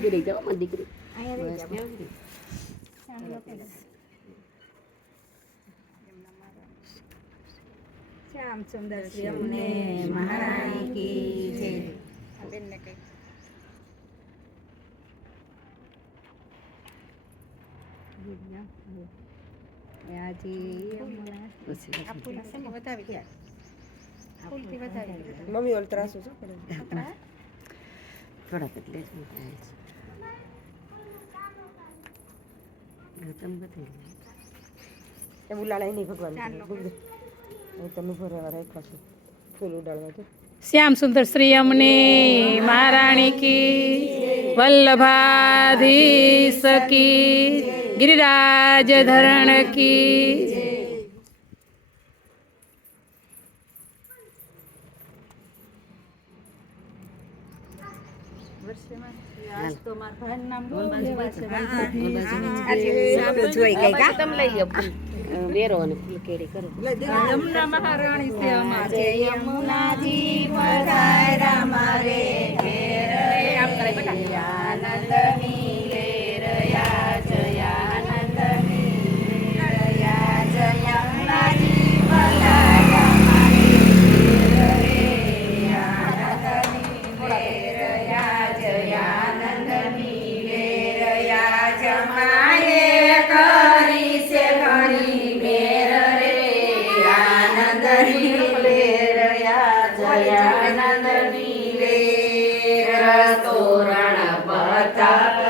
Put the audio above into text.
દીકરી જાઓ દીકરી શ્યામ સુંદર શ્રી અમને મહારાણી કી જય. બેનને કઈ મમ્મી ઓલ ત્રાસું છો થોડાક એટલે જ ઉલાળાય નહીં ભગવાન તમે ભરેવા રાખ્યા છે ફૂલ ઉડાડવા છે. શ્યામ સુંદર શ્રી અમને મહારાણી કી વલ્લભાધીશ કી गिरिराज धरण की વેરો અને ફૂલ કેરી કરો. યમુના મહારાણી છે અમારે યમુનાજી પધાર્યા મારે ઘેર આમ કરે બેટા આનંદ મિલે રયા જયાનંદ મિલે રયા જયમુનાજી પધાર્યા મારે ઘેર આનંદ મિલે રયા જયાનંદ મિલે રયા જમાએ કરી છે ઘણી આનંદ મિલે તોરણ પતા